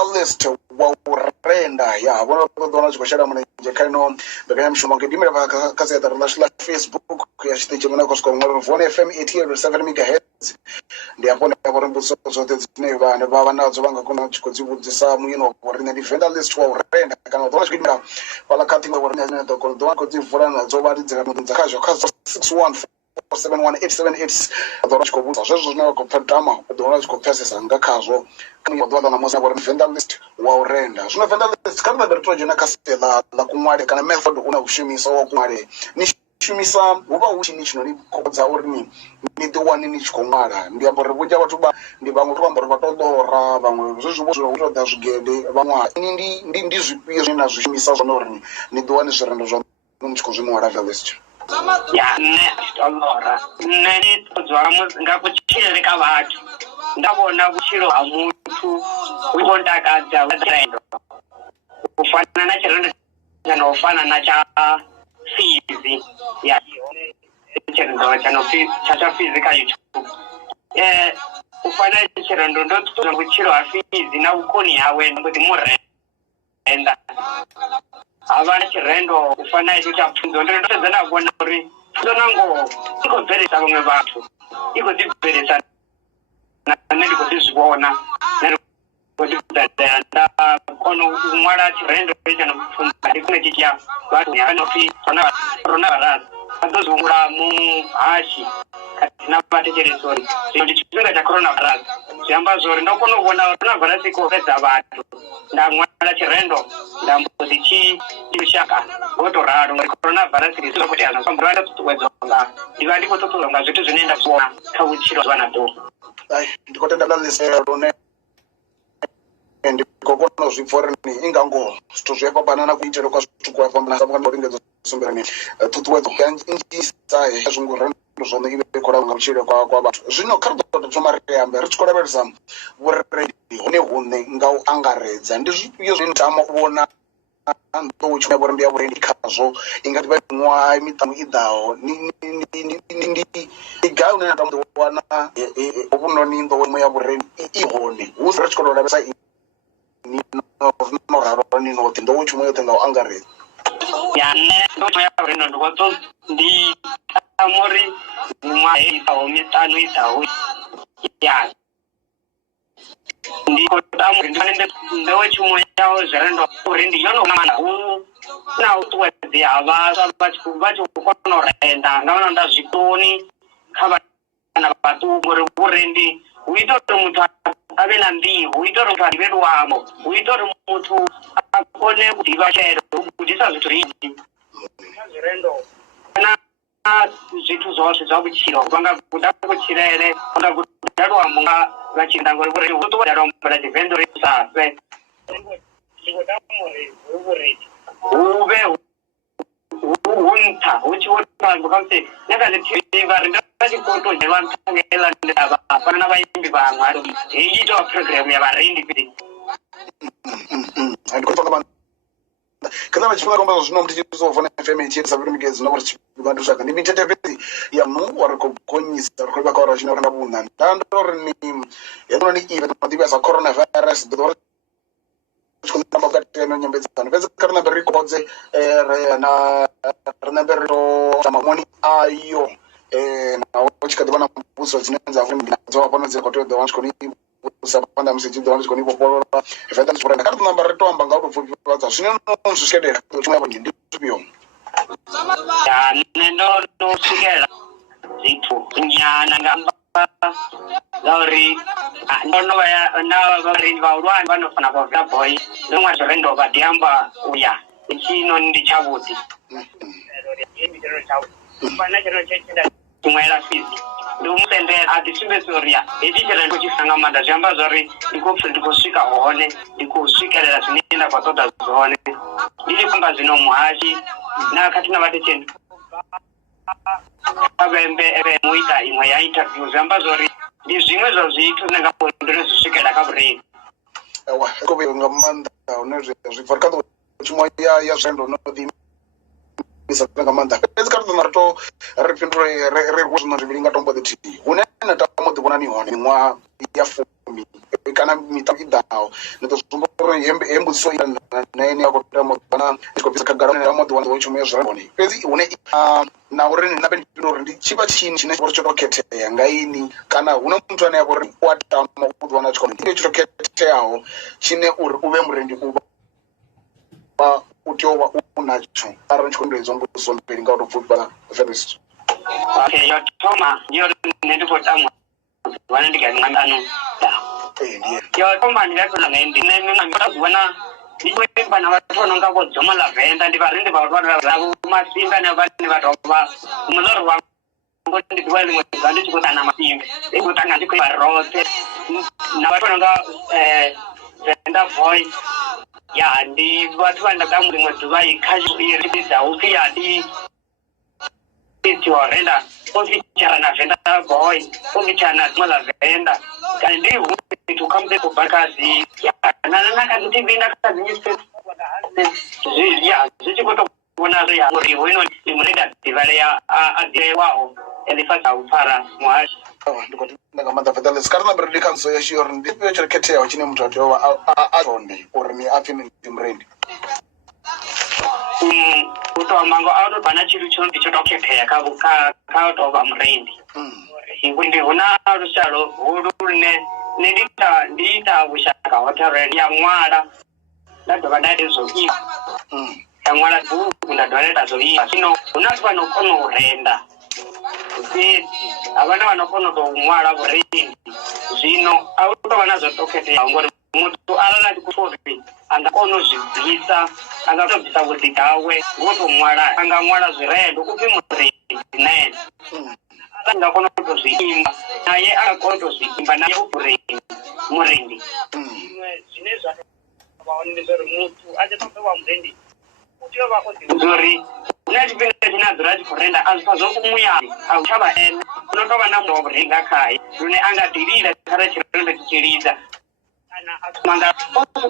list wa urenda ya bona dona chikoshela munje kaino bekaya mshumo ngedimira vakazeta rela Facebook ya chiteche mona kosko ngoro Vuwani FM 88.7 MHz ndiyapona yabona mbuso zote dzine vana bava nadzo vanga kuna chikodzibudzisa muyino urina defender list wa urenda kana dona chikidimira pala kati ngwa urina dzine to kono dona kodzivura nadzo vari dzika dzakazho kazo 614718788 dona chikobuza zvezvo zvino kopfadama dona chikopfesesa ngakazvo kana dona na mosa wa defender list wa urenda zvino defender list kana berto jena kasela la kumwale kana method una kushimisa wa kumwale ni shumisa uba uchini chinori kodza uri ni the one ni chikomara ndiyambo ribuja watu ba ndi vamwe twamba vatodora vamwe zvezvo zvoda zvigede vamwe ndi zvipiyo zvina zvishimisa zvono ni the one zvirendo zvo muchikozvinwara list ya ne allora ne todzwa ngakuchireka vatu ndabona kuchiro ha muntu uyondakadza urendo kufana na chirendo chinofana na cha fizi ya chirendo cha fizi ka YouTube ufana chirendo ndotoza kuchiro ha fizi na ukoni yawe ngoti murenda avana chirendo ufana icho chapfunzo ndotozana kuona uri ndonango ikobveresa vamwe vatu ikodibveresa nani kodizvikuona nani kodibveresa kono kumwara chirendo chanopfunza ndikune chicha vanhu yanofi rona varasi atozomura muhashi katina vatecheresori zvino chipinga cha coronavirus zviyamba zvori ndokona kuona coronavirus ikopedza vantu ndamwara chirendo ndamboti chirushaka gotoraro coronavirus risizo kuti anhu pambiranda tutwedzonga ndiva ndiko totozonga zvitu zvinoenda kuona kauchiro zvanato ndikotenda lalisero ndikokono zvipforini ingango zvito zvepa banana kuitira kwazvitukwa pamnasa kwandingedzo somberani tutwedzo kanjisa zvingorendo zvone ibe koranga kuchira kwa vantu zvino kardo tomariyambe richikora verisa uredi hone ngau angaredza ndizvipiyo zvintama kuona ndo uchina borendi ya burendi kazvo ingati ba mwa mitamo idaho ni igau na tamu wana obunoni ndo mwa ya burendi ihone usira chikolo la besa no raro ni no tindo uchuma yote ngau angaredza ya ne ndo ya burendi ndo kwato ndi amori mwa itaho mitano itaho ya ndiko tamu ndewe chimwe yawo zvirendo urendi yono mana na utwedzi ava vachi kukonorenda ngavana ndazvikoni kavana vatumuri urendi uitori mutu ave na mbihu uitori mutu adive ruwamo uitori mutu akone kudiva chairo kugudisa zvitu izvi zvirendo kana zvitu zvose zvakuchira vanga kuda kuchira ere vanga kuda ruwamo nga vachinda ngori urendi utodaro mbara chivendo risase uve unta uchiwota ngokamse nakazitiva ndachikoto jevantangela ndava pana vaimbi vamwe ichitwa program yavarendi pidi kana vachifunga kwamba zvino kuti chizovana FM chitsabiri migezi nokuri chibandu zvaka ndi mitete pezi ya mungu wari kugonyisa ri vakaura zvino kana buna ndandori ni yanoni ive ndibe za coronavirus dor chikunda makateno nyembedzano pezi kana beri kodze na remember to mamoni ayo na uchikadibana mbuso dzinenza vumbi nadzo pano dzeko to the ones koni usapanda msiji the ones koni popolo event sporenda kana namba retomba ngauto pfupfa zvino zviskedera chimwe bongi ndipio ya nendo to sigela zitu nyana ngamba Lauri ndono ya na varendi vaulwani vanofana kuva boy nomwe zvirendo vadiamba uya chino ndi chavuti pana chino chechida kumwela fizi ndomutendera atisimbesoria etichirendo chisanga manda zviamba zvori ndikosvika hone ndikosvikelela zvinoenda kwatoda zvone ndiri kumba zvino muhashi nakatina vatecheni avembe muita imwe ya interview zviamba zvori ndi zvimwe zvezvitu ndingambondinozvisvikela kabureni ewa kove ngamanda unezvipfarikando chimwe ya zvendo nodhi ngamanda pezikati marito ripindure rekuti zvino zviviringa tombo kuti unene tamodi kuna ni hone mwa ya fumi economy kana mita idao nitozvumbura hembe so nene yakopera mudana ikopisa kagara ne ramodi wanzo chimwe zvaroni pezi une na uri na bendiro ndi chiba chini chine chotokete ngaini kana una muntu ane yako kwata mudzi wana chikoni ndi chotokete chine uri uve murendi uba utiowa unacho ara chikondo izombuso mberi ngato football first. Okay, yo Toma, yo ndikotama wana ndikangano yo Toma ndikatona ngendi nemangona ndikwepa na vatona ngavodzoma lavenda ndivarinde varwara ravo masimba navani vatova muzoro wangu ndikuweli mwezi ndichikutana masimba ikutanga ndikuvarote na vatona nga venda boy ya ndi vatu vandakamuri mwezi vaikazviripidza ufi yadi tiorenda ofichara na venda boy ofichara na mala venda kandi tukambe kubakazi na kandi venda kazi ya zichikoto kuona ya wino imureda divale ya adewa elifata upara mwashi ndakamanda fatale skarna berdi kanso ya shior ndipe chekete ya chine mtu atowa aronde orni afini timrendi kutoa mango auto bana chiru chondi chotokepeya kautova murendi ingwindi huna rusalo urune ndita bushaka watareli ya mwala ndadova dade zoki ya mwala ndadova zoki sino unatwa nokono urenda abana vanokono to mwala burendi zino auto vanazotokepeya ngori mutu alala tikutori angakono zvibvisa angatobvisa kuti dawe wotomwala angamwala zvirendo kupi murendi nene angakona kutozviimba naye akakona kutozviimba naye murendi zvine zvavaonezori mutu achatopewa murendi kutiovakuzori una chipinda chinadzora chikurenda azipazokumuyavi auchava ene unotova namunhu wakurenga kai rune angadirira kara chirendo chichirida manga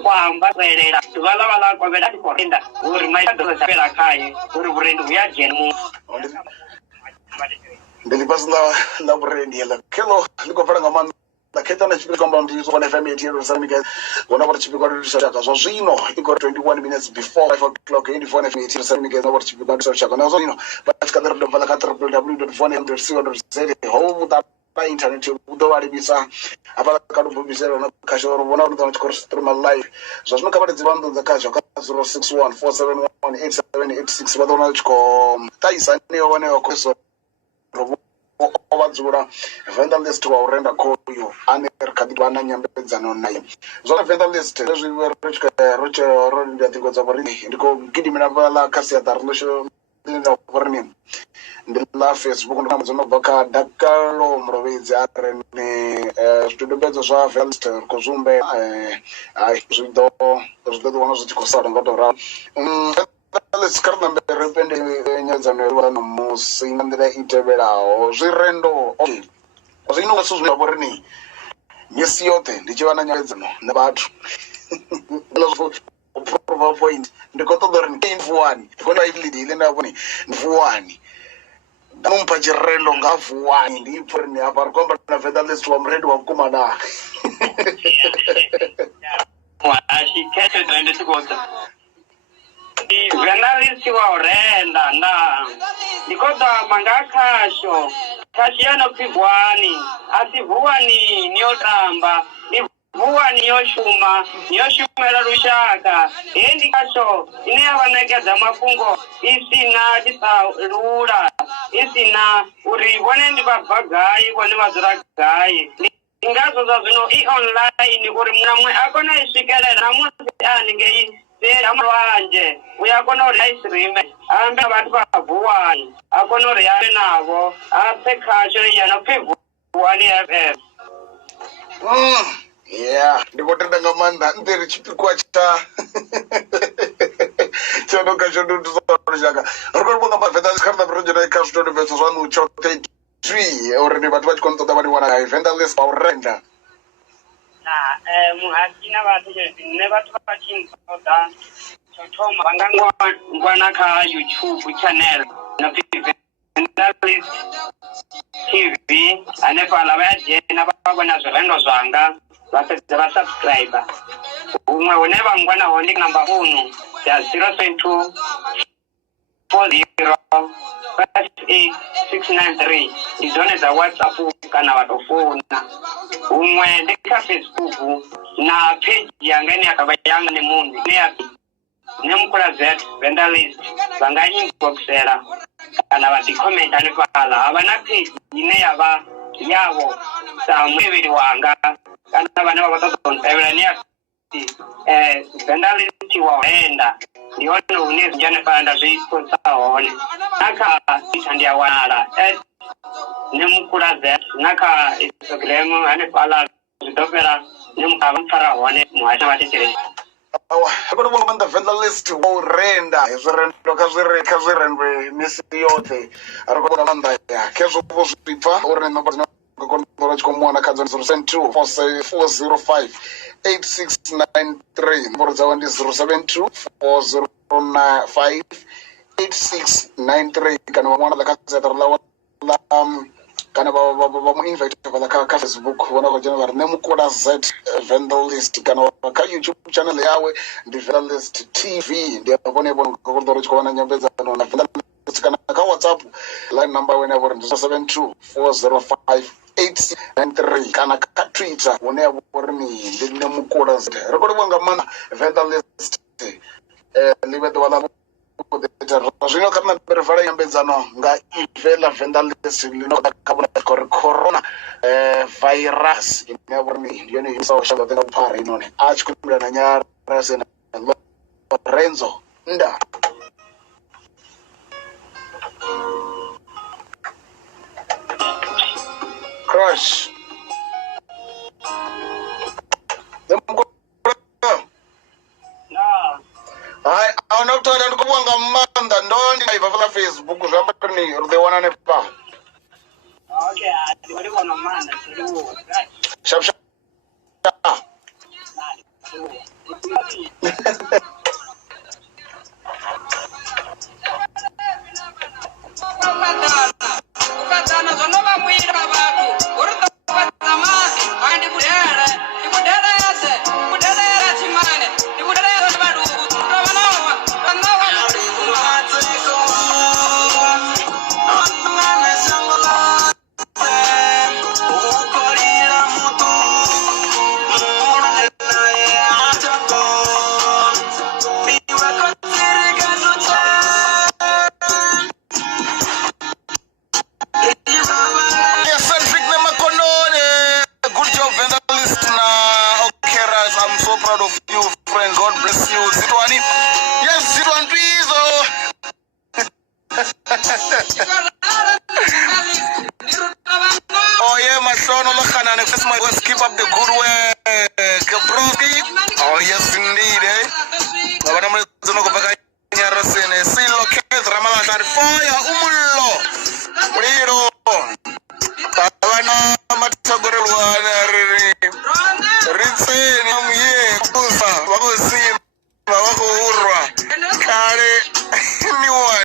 kwamba kwelera tuvala kwabela tikorenda uri maitadoro zapela kai uri burendi uyajenu ndilipasla la burendi la kilo likofara ngama la keta na chipika kwamba ndizo kwa FM yetu sana guys wana kwa chipika kwa shaka so zvino iko 21 minutes before 5 o'clock in FM yetu sana guys na chipika kwa shaka na so zvino patikadero ndo vala www.vuwani.f.co.za ho pa internet udovaribisa apa kadubvisera na kashoro bona kuti tinochikora stream live zvazvino kabata dzivando dzakazha ka 0614718786 vadona chiko taisa neone wakoso ovadzura vendor list wa urenda koyo ane rekadibana nyambedzano naye zva vendor list roche ronda tingodza varini ndiko gidimina vala kasi atarnosho ndinda varini ndila Facebook ndinobva kadakalo murovedzi arene zvitodobedzo zva velst kuzumbe zvido vana zvichikosara ngatora leskarna mbere pende nyadzano yerwa nomusi ndira iteveraho zvirendo zvino ngaso zvinovorini nyesi yote ndichivana nyadzano nabathu prova point ndikotodori Vuwani ndikona ilidi ile ndavoni Vuwani ndamumpa chirendo nga Vuwani ndipfurini apa rikomba na vedalist wa mrendi wa mkumana ashikete twende tikota venalisi wa urenda nda ndikota mangakasho kashiyano pivwani asi Vuwani niyotamba Vuwani yoshumela rushaka endi kasho ine yavanegedza mafungo isina tisalula isina uri vone ndibabva gai vone vadzora gai ingazoza zvino online uri munamwe akona isvikelera namusi anenge amwanje uyakona uri aisirime ambe vatu vaVuwani akona uri ave navo ape kasho yanopi Vuwani F. Yeah, ndikotenda ngamanda ndiri chipikwa cha chonoka chodutuzorojaka rikobonga mavhenda zikarda project ikazvitode vetso zvanu chote 3 already vatu vachikonzota vani wana evenda list aurenda muhasina vatu ne vatu vachinzoda chotoma vangangwana ka YouTube channel na TV ane pala vayajena vakona zvirendo zvanga vapedza vasubscriber. Umwe une vangwana hondi number phone ya 072 40 693 izone za WhatsApp kana vatofona. Umwe ndika Facebook na page yanga ni akaba yanga ni munhu nemukura vendor list vanganyinboxera kana vatikomenta nepala havana page ine yava yavo samweveri wanga kana vana vavatotontaivira vendor list waenda ndione une zvinjanepanda zvikonsaone naka itandiyawanala nemukura naka Instagram anepala zvidopera nemukavamfara one muhasha vatecherei. But when the vendor list will render, is render kazirendwe misi yote. Arakoda manda ya kezo positiva or in the Kondola Komwana Kazan 072 405 8693. Morzawandi 072 405 8693. Can one of the Kazat kana va invite vala ka Facebook vona ko jena vari nemukoda Z vendor list kana ka YouTube channel yawe ndi vendor list TV ndi vone vona ko ndo ro vana nyambedzano na vendor list kana ka WhatsApp line number wena vori 072 405 8693 kana ka Twitter wona vori ni ndi nemukoda Z ro ko vonga mana vendor list live to wala zvino kana perevara yambedzano nga ivela vendor list linoda kabula corona virus inyavorni ndione yusawashaka tena kuphara inone achikumbula na nyara sena Lorenzo nda crush hai anokutora ndikubonga manda ndondi ivavala Facebook zvapani rudewana nepa Okay, I don't want manda shap shap Vuwani. Yes, Zwido Oh yeah, my son, keep up the good work, broski. Oh yes, indeed, eh. Silo Kez Ramalashar Fire Umullo. Riro. Tabana Matagorwana Ritsen, ye, Busa, Wago Sim, Wago Urwa, Kare, anyone.